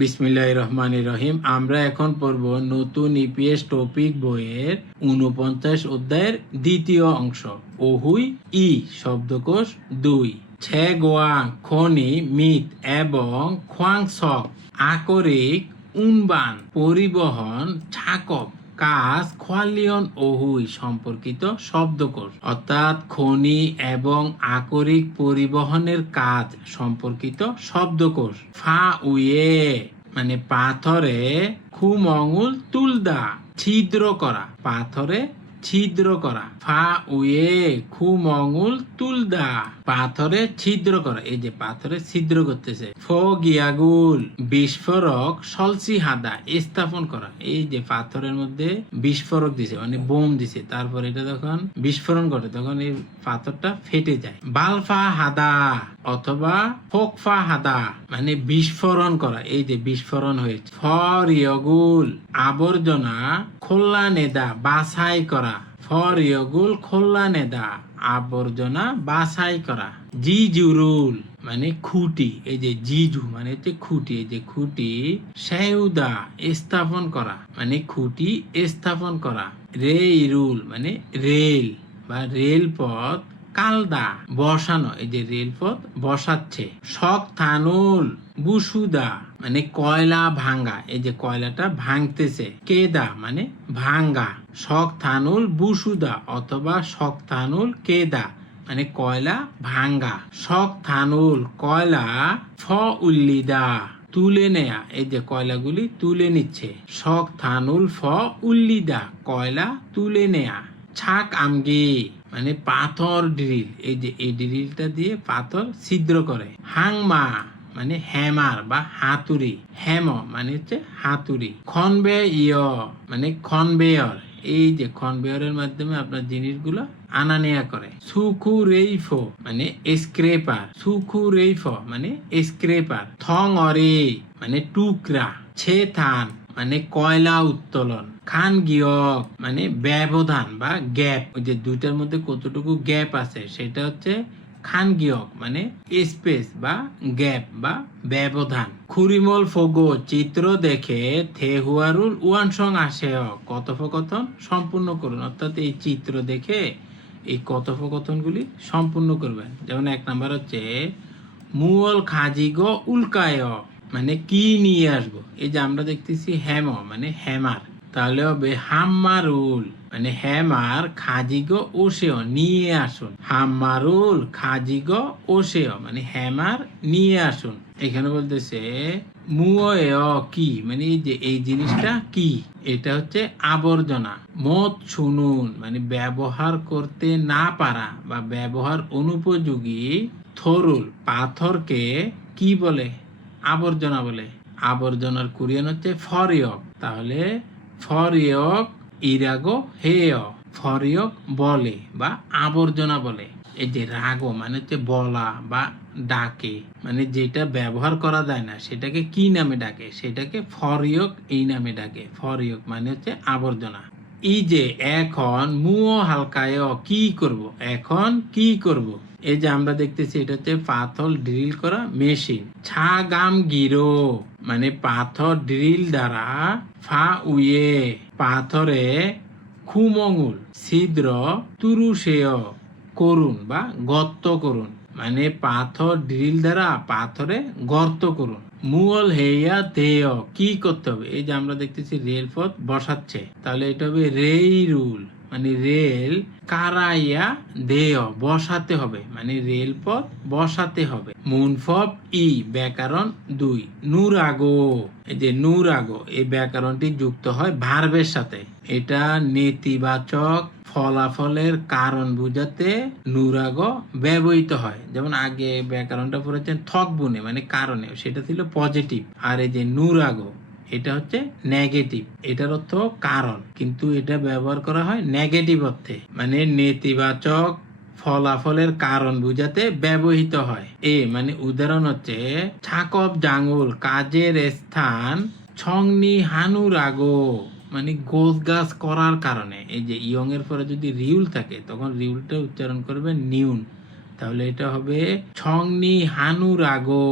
বিসমিল্লাহির রহমানির রহিম। আমরা এখন পড়ব নতুন ইপিএস টপিক বইয়ের ৪৯ অধ্যায়ের দ্বিতীয় অংশ। ওহুই ই শব্দকোষ ২। ছে গোয়াং খনি মিত এবং খোয়াংসক আকরিক উনবান পরিবহন ছাকব কাজ খোয়ালিয়ন ওহুই সম্পর্কিত শব্দকোষ, অর্থাৎ খনি এবং আকরিক পরিবহনের কাজ সম্পর্কিত শব্দকোষ। ফা উয়ে মানে পাথরে, খুমঙ্গুল তুলদা ছিদ্র করা, পাথরে ছিদ্র করা। ফা উয়ে খুমঙ্গুল তুলদা পাথরে ছিদ্র করা, এই যে পাথরে ছিদ্র করতেছে। ফ গিয়াগুল বিস্ফোরক সলসি হাদা স্থাপন করা, এই যে পাথরের মধ্যে বিস্ফোরক দিছে মানে বোম দিছে, তারপর এটা যখন বিস্ফোরণ ঘটে তখন এই পাথরটা ফেটে যায়। বালফা হাদা অথবা ফোকফা হাদা মানে বিস্ফোরণ করা, এই যে বিস্ফোরণ হয়েছে। ফরিয়গুল আবর্জনা খোল্লা নেদা বাছাই করা, ফরিয়গুল খোল্লা নেদা আবর্জনা বাছাই করা। জিজুরুল মানে খুঁটি, এই যে জিজু মানে হচ্ছে খুঁটি, এই যে খুঁটি। সেউদা স্থাপন করা মানে খুঁটি স্থাপন করা। রেইরুল মানে রেল বা রেলপথ। কালদা বসানো, এই যে রেলপথ বসাচ্ছে। শক থানুল বুসুদা মানে কয়লা ভাঙ্গা, এই যে কয়লাটা ভাঙতেছে। কেদা মানে ভাঙ্গা। শক থানুল বুসুদা অথবা শক থানুল কেদা মানে কয়লা ভাঙ্গা। শক থানুল কয়লা ফ উল্লিদা তুলে নেয়া, এই যে কয়লাগুলি তুলে নিচ্ছে। শক থানুল ফ উল্লিদা কয়লা তুলে নেয়া। ছাক আমগি মানে পাথর ড্রিল, এই যে এই ড্রিলটা দিয়ে পাথর ছিদ্র করে। হাংমা মানে হ্যামার বা হাতুড়ি, হ্যাম মানে হচ্ছে হাতুড়ি। খনবে ইয় মানে কনভেয়র, এই যে কনভেয়রের মাধ্যমে আপনার জিনিসগুলো আনা নেয়া করে। সুখু রেইফো মানে স্ক্রেপার, সুখু রেইফো মানে স্ক্রেপার। থং অরে মানে টুকরা। ছে থান মানে কয়লা উত্তোলন। খান গিয়ক মানে ব্যবধান বা গ্যাপ, ওই যে দুইটার মধ্যে কতটুকু গ্যাপ আছে সেটা হচ্ছে খান গিয়ক মানে স্পেস বা গ্যাপ বা ব্যবধান। খুরিমল ফোগো চিত্র দেখে থেহুয়ারুল ওয়ানসং আসে কথোপকথন সম্পূর্ণ করুন, অর্থাৎ এই চিত্র দেখে এই কথোপকথনগুলি সম্পূর্ণ করবেন। যেমন ১ নাম্বার হচ্ছে মুয়ল খাজিগো উল্কায় মানে কি নিয়ে আসবো, এই যে আমরা দেখতেছি হ্যাম মানে হ্যামার, তাহলে হবে হাম্মারুল মানে হ্যামার খাজিগো ওসেও নিয়ে আসুন। হাম্মারুল খাজিগো ওসেও মানে হ্যামার নিয়ে আসুন। এখানে বলতেছে মুয়েও কি মানে এই যে এই জিনিসটা কি, এটা হচ্ছে আবর্জনা। মত শুনুন মানে ব্যবহার করতে না পারা বা ব্যবহার অনুপযোগী। থরুল পাথরকে কি বলে, আবর্জনা বলে। আবর্জনার কোরিয়ান হচ্ছে ফরিয়ক, তাহলে ফরিয়ক ইরাগো হেয়, ফরিয়ক বলে বা আবর্জনা বলে। এই যে রাগো মানে হচ্ছে বলা বা ডাকে, মানে যেটা ব্যবহার করা যায় না সেটাকে কি নামে ডাকে, সেটাকে ফরিয়ক এই নামে ডাকে। ফরিয়ক মানে হচ্ছে আবর্জনা। এই যে এখন মুও হালকায় কি করব, এখন কি করব, এই যে আমরা দেখতেছি এটা হচ্ছে পাথর ড্রিল করা মেশিন। ছা গাম গিরো মানে পাথর ড্রিল দ্বারা। ফা উয়ে পাথরে, খুমঙ্গুল ছিদ্র, তুরুষেয় করুন বা গর্ত করুন, মানে পাথর ড্রিল দ্বারা পাথরে গর্ত করুন। মুয়ল হেয়া দেয় কি করতে হবে, এই যে আমরা দেখতেছি রেলপথ বসাচ্ছে, তাহলে এটা হবে রেইরুল মানে রেল। কারাইয়া দেয় বসাতে হবে মানে রেলপথ বসাতে হবে। মুনফব ই ব্যাকরণ ২। নুরাগো এই যে নুরাগো এই ব্যাকরণটি যুক্ত হয় ভার্বের সাথে, এটা নেতিবাচক ফলাফলের কারণ বুঝাতে নুরাগো ব্যবহৃত হয়। যেমন আগে ব্যাকরণটা পড়েছেন থক বুনে মানে কারণে, সেটা ছিল পজিটিভ, আর এই যে নুরাগো এটা হচ্ছে নেগেটিভ, এটার অর্থ কারণ, কিন্তু এটা ব্যবহার করা হয় নেগেটিভ অর্থে, মানে নেতিবাচক ফলাফলের কারণ বুঝাতে ব্যবহৃত হয়। মানে উদাহরণ হচ্ছে ছাকব জাঙ্গুল কাজের স্থান। ছংনি হানুরাগো মানে গোছ গাছ করার কারণে, এই যে ইয়ং এর পরে যদি রিউল থাকে তখন রিউলটা উচ্চারণ করবে নিউন তাহলে এটা হবে ছংনি হানুরাগো।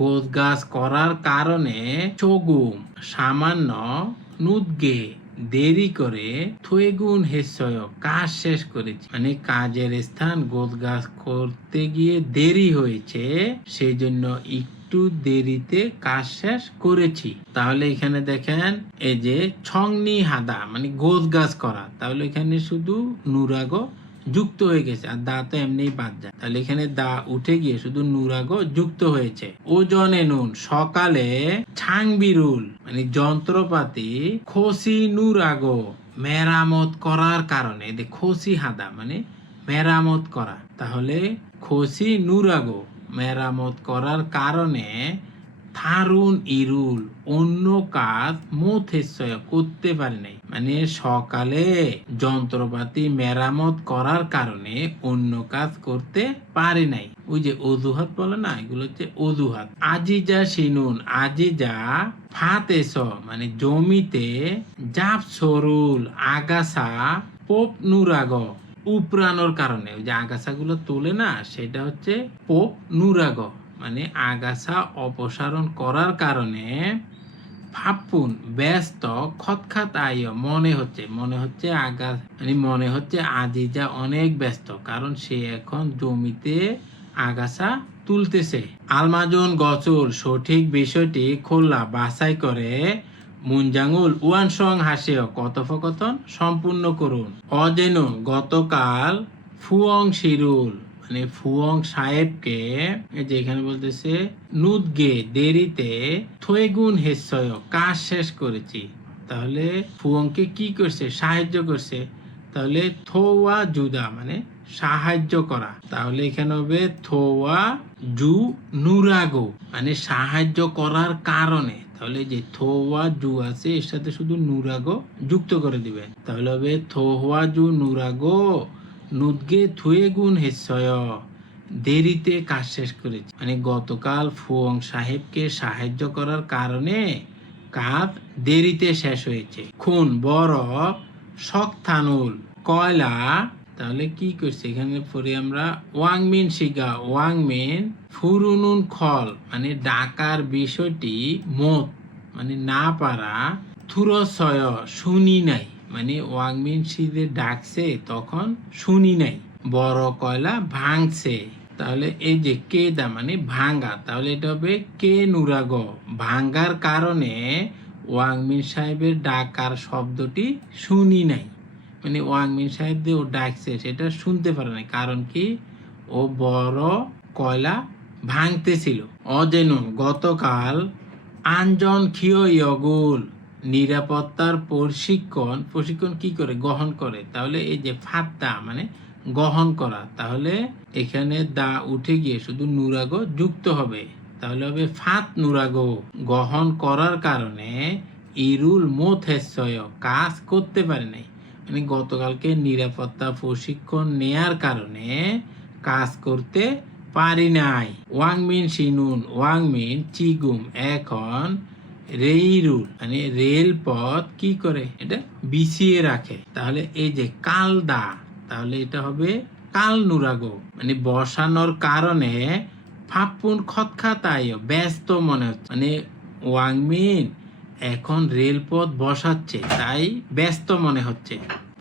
গোছ গাছ করার কারণে চগুম সামান্য নুদগে দেরি করে থুয়েগুন হেসয় কাজ শেষ করেছি, মানে কাজের স্থান গোছ গাছ করতে গিয়ে দেরি হয়েছে, সেই জন্য একটু দেরিতে কাজ শেষ করেছি। তাহলে এখানে দেখেন এই যে ছংনি হাদা মানে গোছ গাছ করা, তাহলে এখানে শুধু নুরাগো যুক্ত হয়ে গেছে, আর দা তো এমনি বাদ যায়, তাহলে এখানে দা উঠে গিয়ে শুধু নুরাগো যুক্ত হয়েছে। ওজনে নুন সকালে ছাংবিরুল মানে যন্ত্রপাতি খসি নুরাগো মেরামত করার কারণে, খসি হাদা মানে মেরামত করা, তাহলে খসি নুরাগো মেরামত করার কারণে থারুন ইরুল অন্য কাজ মোথেসয় করতে পারে নাই, মানে সকালে যন্ত্রপাতি মেরামত করার কারণে অন্য কাজ করতে পারে নাই। ওই যে অজুহাত বলে না, এগুলো হচ্ছে অজুহাত। আজিজা সিনুন আজিজা ফাতেস মানে জমিতে জাপ সরুল আগাছা পোপ নুরাগ উপরানোর কারণে, ওই যে আগাছাগুলো তোলে না, সেটা হচ্ছে পোপ নুরাগ মানে আগাছা অপসারণ করার কারণে ফাপুন ব্যস্ত খতখাত আয় মনে হচ্ছে আগা মানে মনে হচ্ছে আজিজা অনেক ব্যস্ত, কারণ সে এখন জমিতে আগাছা তুলতেছে। আলমাজন গচুল সঠিক বিষয়টি খোলা বাছাই করে মুনজাঙ্গুল ওয়ানসং হাসেও কথোপকথন সম্পূর্ণ করুন। অজেনুন গতকাল ফুয়ং শিরুল মানে ফুয়ং সাহেবকে, যেখানে বলতেছে নুদগে দেরিতে থয়েগুন হেসয় কাজ শেষ করেছি, তাহলে ফুয়ংকে কি করছে সাহায্য করছে, তাহলে থোয়া জুদা মানে সাহায্য করা, তাহলে এখানে হবে থোয়া জু নুরাগো মানে সাহায্য করার কারণে, তাহলে যে থোয়া জু আছে এর সাথে শুধু নুরাগো যুক্ত করে দিবেন, তাহলে হবে থোয়া জু নুরাগো নুদগে থুয়েগুন হেসয় দেরিতে কাজ শেষ করেছে, মানে গতকাল ফুয়ং সাহেবকে সাহায্য করার কারণে কাজ দেরিতে শেষ হয়েছে। খুন বড় শক্তানুল কয়লা, তাহলে কি করছে এখানে পরে আমরা ওয়াংমিন শিগা ওয়াংমিন ফুরুনুন খল মানে ডাকার বিষয়টি মত মানে না পারা, থুরসয় শুনি নাই মানে ওয়াংমিন শিদে ডাকছে তখন শুনি নাই, বড় কয়লা ভাঙছে, তাহলে এই যে কে দা মানে ভাঙ্গা, তাহলে এটা হবে কে নুরাগ ভাঙ্গার কারণে ওয়াংমিন সাহেবের ডাকার শব্দটি শুনি নাই, মানে ওয়াংমিন সাহেব দিয়ে ও ডাকছে সেটা শুনতে পারে নাই, কারণ কি ও বড় কয়লা ভাঙতেছিল। অজেনুন গতকাল আঞ্জন খিয় ইয়গুল নিরাপত্তার প্রশিক্ষণ কি করে গ্রহণ করে, তাহলে এই যে ফাত্তা মানে গ্রহণ করা, তাহলে এখানে দা উঠে গিয়ে শুধু নুরাগো যুক্ত হবে, তাহলে হবে ফাত নুরাগো গ্রহণ করার কারণে ইরুল মোথেসয় কাজ করতে পারে নাই, মানে গতকালকে নিরাপত্তা প্রশিক্ষণ নেয়ার কারণে কাজ করতে পারি নাই। ওয়াংমিন সিনুন ওয়াংমিন চিগুম এখন রেইরুল মানে রেলপথ কি করে এটা বিছিয়ে রাখে, তাহলে এই যে কালদা, তাহলে এটা হবে কাল নুরাগো মানে বসানোর কারণে ফাপুন খতখাতায় ব্যস্ত মনে হচ্ছে, মানে ওয়াংমিন এখন রেলপথ বসাচ্ছে তাই ব্যস্ত মনে হচ্ছে।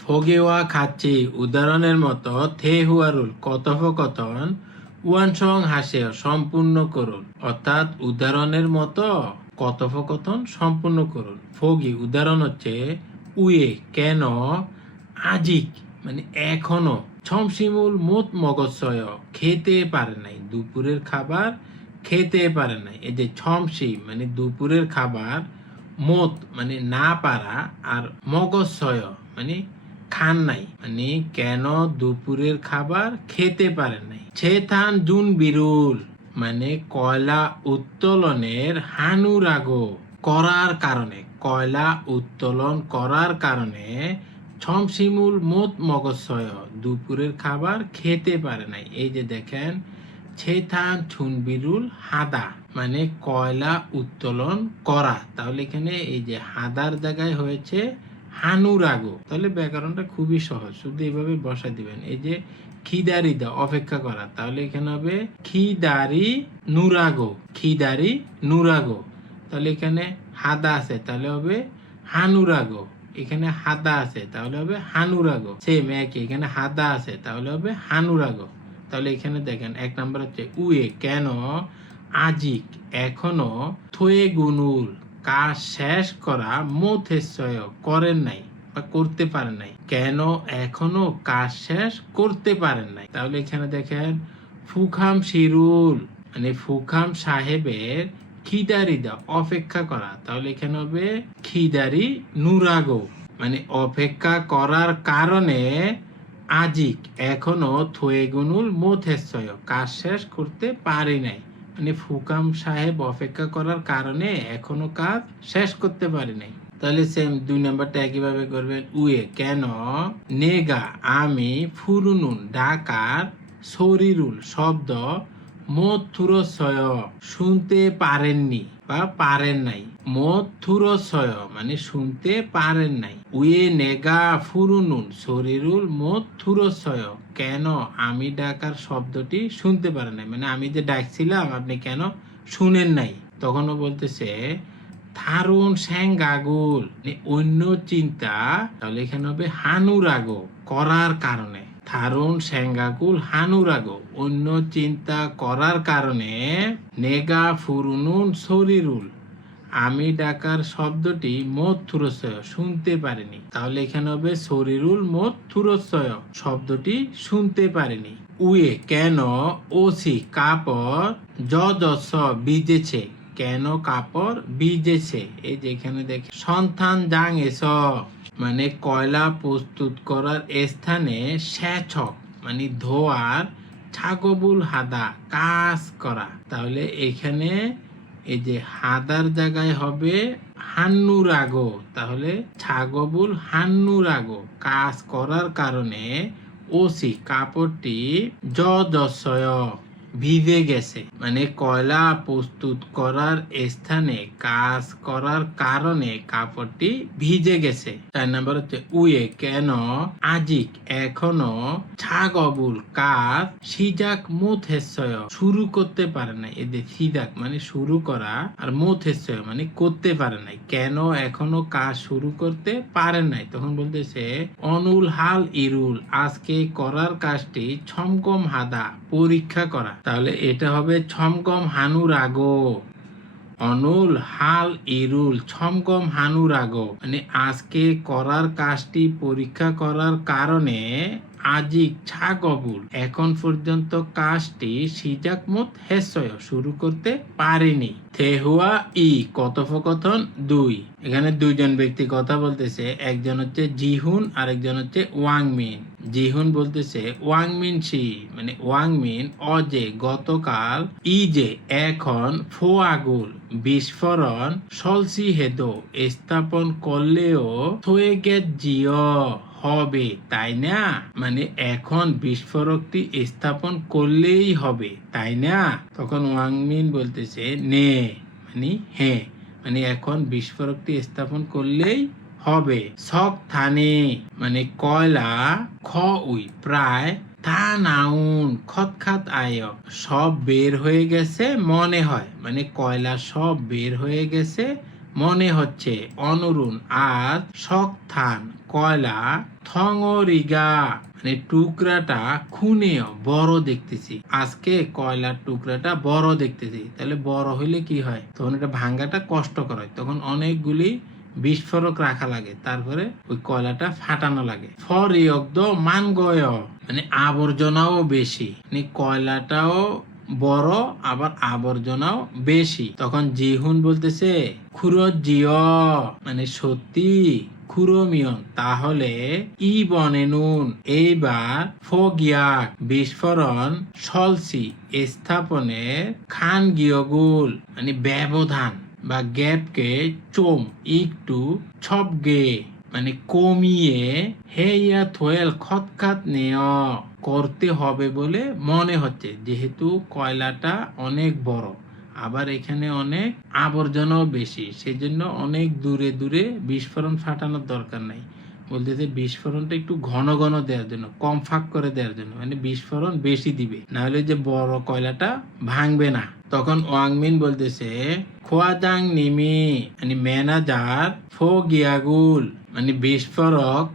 ফগেওয়া খাচ্ছে উদাহরণের মতো থে হুয়ারুল কথোপকথন ওয়ানসং হাসে সম্পূর্ণ করুন, অর্থাৎ উদাহরণের মতো কথোপকথন সম্পূর্ণ করুন। ফগি উদাহরণ হচ্ছে উয়ে কেন, আজিক মানে এখনো, ছমসিমুল মোত মগজয় খেতে পারে নাই, দুপুরের খাবার খেতে পারে নাই, এই যে ছমসি মানে দুপুরের খাবার, মোত মানে না পারা, আর মগজয় মানে খান নাই, মানে কেন দুপুরের খাবার খেতে পারে নাই। ছেথান জুন বিরুল মানে কয়লা উত্তোলনের হানুরাগো করার কারণে, কয়লা উত্তোলন করার কারণে ছমসিমুল মোত মগজয় দুপুরের খাবার খেতে পারে নাই, এই যে দেখেন ছেথান ছুন বিরুল হাদা মানে কয়লা উত্তোলন করা, তাহলে এখানে এই যে হাদার জায়গায় হয়েছে হানুরাগো, তাহলে ব্যাকরণটা খুবই সহজ, শুধু এইভাবে বসাই দিবেন, এই যে খিদারি দা অপেক্ষা করা, তাহলে এখানে হবে খিদারি নুরাগো, খিদারি নুরাগো। তাহলে এখানে হাদা আছে, তাহলে হবে হানুরাগো। এখানে হাদা আছে, তাহলে হবে হানুরাগো। সেম একই, এখানে হাদা আছে, তাহলে হবে হানুরাগো। তাহলে এখানে দেখেন 1 নাম্বার হচ্ছে উয়ে কেন আজিক এখনো থয়ে গুনুল কাজ শেষ করা মোথেশ্বয় করেন নাই বা করতে পারেন নাই, কেন এখনো কাজ শেষ করতে পারেন নাই। তাহলে এখানে দেখেন ফুখাম শিরুল মানে ফুখাম সাহেবের খিদারিদা অপেক্ষা করা, তাহলে এখানে হবে খিদারি নুরাগো মানে অপেক্ষা করার কারণে আজিক এখনো থয়েগুনুল মোথেশ্বয় কাজ শেষ করতে পারি নাই, মানে ফুকাম সাহেব অপেক্ষা করার কারণে এখনো কাজ শেষ করতে পারি নাই। তাহলে সেম 2 নাম্বারটা একইভাবে করবেন উয়ে কেন নেগা আমি ফুরুনুন ডাকার শরীরুল শব্দ মথুরসয় শুনতে পারেননি বা পারেন নাই, মথুরসয় মানে শুনতে পারেন নাই। উয়ে নেগা ফুরুনুন শরীরুল মথুরসয় কেন আমি ডাকার শব্দটি শুনতে পারেন নাই, মানে আমি যে ডাকছিলাম আপনি কেন শুনেন নাই। তখনও বলতেছে থারুন স্যাঙ্গাগুল অন্য চিন্তা, তাহলে এখানে হবে হানুরাগো করার কারণে, থারুন স্যাঙ্গাগুল হানুরাগো অন্য চিন্তা করার কারণে, নেগা ফুরুনুন শরীরুল আমি ডাকার শব্দটি মথুরসয় শুনতে পারিনি, তাহলে এখানে হবে শরীরুল মথুরসয় শব্দটি শুনতে পারিনি। উয়ে কেন ওসি কাপড় যদস বিজেছে কেন কাপড় ভিজেছে, এই যে এখানে দেখে সন্তান জাং এস মানে কয়লা প্রস্তুত করার স্থানে সেচক মানে ধোয়ার, ছাগবুল হাদা কাজ করা, তাহলে এখানে এই যে হাদার জায়গায় হবে হান্নুরাগো, তাহলে ছাগবুল হান্নুরাগো কাজ করার কারণে ওসি কাপড়টি যদসয় ভিজে গেছে মানে কয়লা প্রস্তুত করার স্থানে কাজ করার কারণে কাপড়টি ভিজে গেছে। 4 নাম্বার হচ্ছে উয়ে কেন আজিক এখনো ছাগবুল কাজ সিজাক মুথেশ্বয় শুরু করতে পারে নাই, এদের সিজাক মানে শুরু করা আর মুথেশ্বয় মানে করতে পারে নাই, কেন এখনো কাজ শুরু করতে পারে নাই। তখন বলতেছে অনুল হাল ইরুল আজকে করার কাজটি ছমকম হাদা পরীক্ষা করা, তাহলে এটা হবে ছমকম হানুরাগো, অনুল হাল ইরুল ছমকম হানুরাগো মানে আজকে করার কাজটি পরীক্ষা করার কারণে আজিক ছাগবুল এখন পর্যন্ত কাজটি সিজাকমত হেসয় শুরু করতে পারেনি। থেহুয়া ই কথোপকথন 2, এখানে দুইজন ব্যক্তি কথা বলতেছে, একজন হচ্ছে জিহুন আর একজন হচ্ছে ওয়াংমিন। জিহুন বলতেছে ওয়াংমিন সি মানে ওয়াংমিন অজে গতকাল ই যে এখন ফোয়াগুল বিস্ফোরণ সলসি হেদো স্থাপন করলেও থয়ে জিও হবে তাই না, মানে এখন বিস্ফোরকটি স্থাপন করলেই হবে তাই না। তখন ওয়াংমিন বলতেছে নে মানে হ্যাঁ মানে এখন বিস্ফোরকটি স্থাপন করলেই হবে। শক থানে মানে কয়লা খ উই প্রায় তা নাউন খতখাত আয় সব বের হয়ে গেছে মনে হয়, মানে কয়লা সব বের হয়ে গেছে মনে হচ্ছে। অনুরুণ আর শক থান কয়লা থংরিগা মানে টুকরাটা খুনেও বড় দেখতেছি, আজকে কয়লার টুকরাটা বড় দেখতেছি, তাহলে বড় হইলে কি হয় তখন এটা ভাঙ্গাটা কষ্টকর হয়, তখন অনেকগুলি বিস্ফোরক রাখা লাগে, তারপরে ওই কয়লাটা ফাটানো লাগে। ফরিয়গ্দ মানগয় মানে আবর্জনাও বেশি, মানে কয়লাটাও বড় আবার আবর্জনাও বেশি। তখন জিহুন বলতেছে খুরজ জিও মানে সত্যি খুরমিয়ন, তাহলে ই বনেনুন এইবার ফগিয়াক বিস্ফোরণ সলসি স্থাপনের খান গিয়গুল মানে ব্যবধান বা গ্যাপকে চোম একটু ছপগে মানে কমিয়ে হেয়া থোয়েল খতখাত নেয় করতে হবে বলে মনে হচ্ছে, যেহেতু কয়লাটা অনেক বড় আবার এখানে অনেক আবর্জনাও বেশি, সেজন্য অনেক দূরে দূরে বিস্ফোরণ ফাটানোর দরকার নাই, বলতেছে বিস্ফোরণটা একটু ঘন ঘন দেওয়ার জন্য, কম ফাঁক করে দেওয়ার জন্য, মানে বিস্ফোরণ বেশি দিবে, না হলে যে বড় কয়লাটা ভাঙবে না। তখন ওয়াংমিন বলতেছে খোয়াজাং নিমি মানে ম্যানেজার ফো গিয়াগুল মানে বিস্ফোরক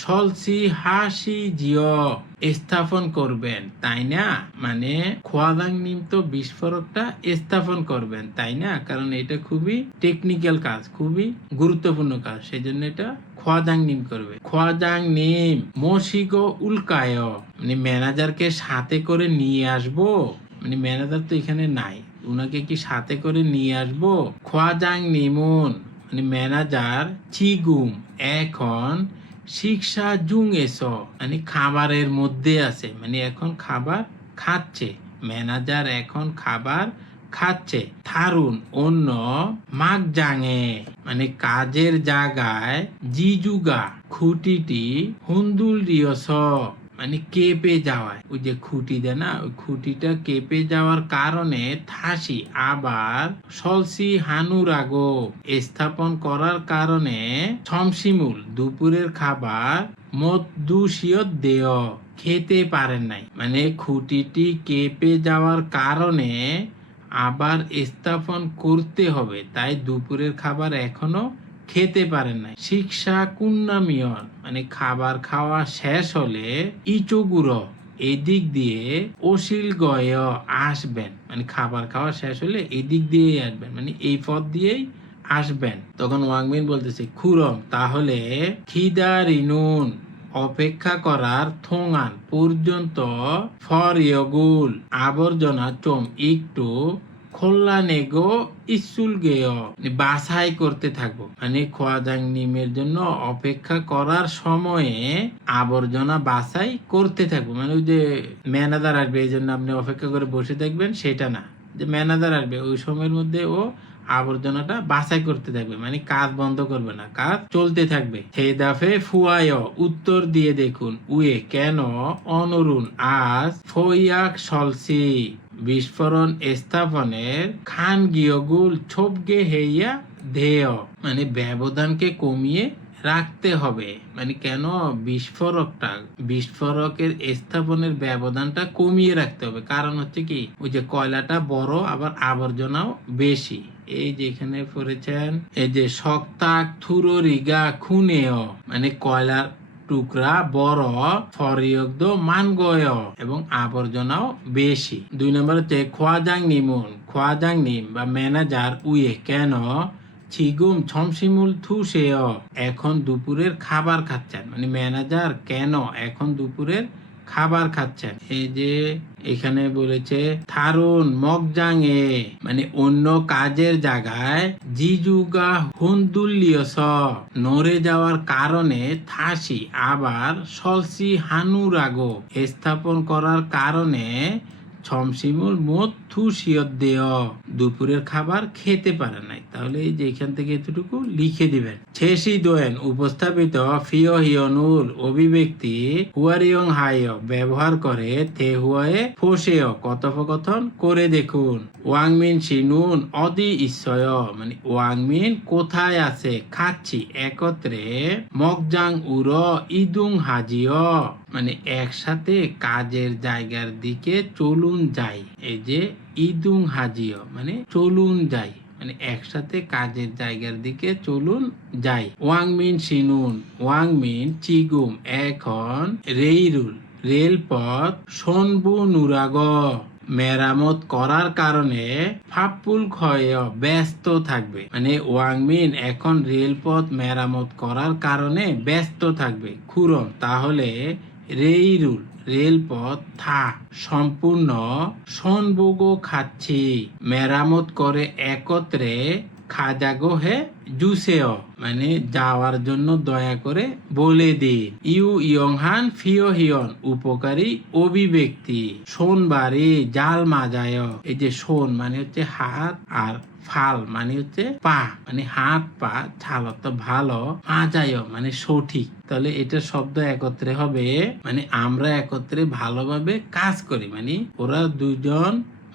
সলসি হাসি জিও স্থাপন করবেন, তাই না? মানে খোয়াদাং নিম তো বিস্ফোরকটা স্থাপন করবেন, তাই না? কারণ এটা খুবই টেকনিক্যাল কাজ, খুবই গুরুত্বপূর্ণ কাজ, সেই জন্য এটা খোয়াদাং নিম করবে। খোয়াদাং নিম মসিগো উল্কায় মানে ম্যানেজারকে সাথে করে নিয়ে আসবো, মানে ম্যানেজার তো এখানে নাই, উনাকে কি সাথে করে নিয়ে আসবো? খোয়াজাং নিমুন মানে ম্যানেজার চিগুম এখন শিক্ষা জুং এসো মানে খাবারের মধ্যে আছে, মানে এখন খাবার খাচ্ছে, ম্যানেজার এখন খাবার খাচ্ছে। থারুন অন্য মাগ জাঙে মানে কাজের জায়গায় জিজুগা খুঁটিটি হুন্দুল দিয়স মানে কেঁপে যাওয়ায়, ওই যে খুঁটি দেয় না, ওই খুঁটিটা কেঁপে যাওয়ার কারণে থাসি আবার সলসি হানুরাগো স্থাপন করার কারণে ছমসিমুল দুপুরের খাবার মধ্যুষীয় দেয় খেতে পারেন নাই, মানে খুঁটিটি কেঁপে যাওয়ার কারণে আবার স্থাপন করতে হবে, তাই দুপুরের খাবার এখনো খেতে পারেন নাই। শিক্ষা কুন্নামিয়ন মানে খাবার খাওয়া শেষ হলে ইচুগুড়ো এদিক দিয়ে অশিল গয় আসবেন, মানে খাবার খাওয়া শেষ হলে এদিক দিয়েই আসবেন, মানে এই পথ দিয়েই আসবেন। তখন ওয়াংমিন বলতেছে খুরম তাহলে খিদা রিনুন অপেক্ষা করার থোঙান পর্যন্ত ফর ইয়গুল আবর্জনা চম একটু খোল্লা নেগো ইসুল গেয় বাছাই করতে থাকবো, মানে খোয়াজাং নিমের জন্য অপেক্ষা করার সময়ে আবর্জনা বাছাই করতে থাকবো, মানে ওই যে ম্যানেজার আসবে এই জন্য আপনি অপেক্ষা করে বসে থাকবেন সেটা না, যে ম্যানেজার আসবে ওই সময়ের মধ্যে ও আবর্জনাটা বাছাই করতে থাকবে, মানে কাজ বন্ধ করবে না, কাজ চলতে থাকবে। হে দাফে ফুয়ায় উত্তর দিয়ে দেখুন উয়ে কেন অনরুণ আজ ফইয়াক সলসি বিস্ফোরণ স্থাপনের খান গিয়গুল ছোপগে হেইয়া ধেয় মানে ব্যবধানকে কমিয়ে রাখতে হবে, মানে কেন বিস্ফোরকের স্থাপনের ব্যবধানটা কমিয়ে রাখতে হবে, কারণ হচ্ছে কি ওই যে কয়লাটা বড় আবার আবর্জনাও বেশি। এই যে এখানে পড়েছেন এই যে শক্তাক থুররিগা খুনেও মানে কয়লার টুকরা বড় ফরিয়গ্দ মানগয় এবং আবর্জনাও বেশি। 2 নম্বর হচ্ছে খোয়াজাং নিম বা ম্যানেজার উয়ে কেন ছিগুম ছমসিমুল থুসেয় এখন দুপুরের খাবার খাচ্ছেন, মানে ম্যানেজার কেন এখন দুপুরের খাবার খাচ্ছেন। এই যে এখানে বলেছে থারুন মগজাং এ মানে অন্য কাজের জায়গায় জিজুগা হুন্দুল্লিয়স নড়ে যাওয়ার কারণে থাসি আবার সলসি হানুরাগো স্থাপন করার কারণে ছমসিমুল মত থুসিয়ত দেয় দুপুরের খাবার খেতে পারে নাই, তাহলে এই যে এখান থেকে এতটুকু লিখে দিবেন। শেষি দোয়েন উপস্থাপিত ফিও হিয়নুল অভিব্যক্তি হুয়ারিয়ং হাইয় ব্যবহার করে তে হুয়ায়ে ফোসেয় কথোপকথন করে দেখুন। ওয়াংমিন শিনুন অদি ইশ্বয় মানে ওয়াংমিন কোথায় আছে খাচ্ছি একত্রে মগজাং উর ইদুং হাজিয় মানে একসাথে কাজের জায়গার দিকে চলুন যাই, এই যে ইদুং হাজিও মানে চলুন যাই, মানে একসাথে কাজের জায়গার দিকে চলুন যাই। ওয়াংমিন শিনুন ওয়াংমিন চিগুম এখন রেলপথ সোনবু নুরাগ মেরামত করার কারণে ফাপ্পুল ক্ষয় ব্যস্ত থাকবে, মানে ওয়াংমিন এখন রেলপথ মেরামত করার কারণে ব্যস্ত থাকবে। খুরম তাহলে রেলপথ থা সম্পূর্ণ সনবোগো খাচ্ছি মেরামত করে একত্রে খাজাগো হে জুসেও মানে যাওয়ার জন্য দয়া করে বলে দিন। ইউ ইয়ংহান ফিও হিয়ন উপকারী অভিব্যক্তি সোনবাড়ি জাল মাজায় এই যে সোন মানে হচ্ছে হাত আর ফাল মানে হচ্ছে পা, মানে হাত পা ছালত ভালো মাজায় মানে সঠিক, তাহলে এটা শব্দ একত্রে হবে মানে আমরা একত্রে ভালোভাবে কাজ করি, মানে ওরা দুজন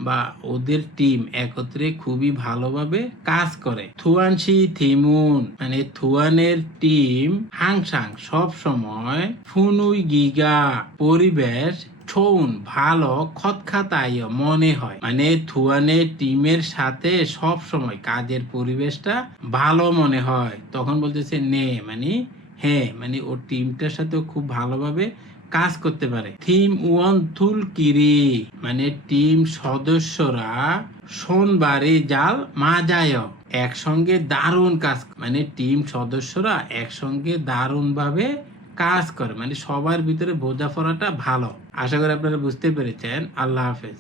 বা ওদের টিম একত্রে খুবই ভালোভাবে কাজ করে। থুয়ানসি থিমুন মানে থুয়ানের টিম হাংসাং সব সময় ফুনুই গিগা পরিবেশ ছৌন ভালো খতখাতায় মনে হয়, মানে থুয়ানের টিমের সাথে সব সময় কাজের পরিবেশটা ভালো মনে হয়। তখন বলতেছে নে মানে হ্যাঁ, মানে ওর টিমটার সাথে খুব ভালোভাবে কাজ করতে পারে। থিম ওয়ান থুল কিরি মানে টিম সদস্যরা সোনবারে জাল মাজায় একসঙ্গে দারুণ কাজ, মানে টিম সদস্যরা একসঙ্গে দারুণ ভাবে কাজ করে, মানে সবার ভিতরে বোঝাপড়াটা ভালো। আশা করি আপনারা বুঝতে পেরেছেন। আল্লাহ হাফেজ।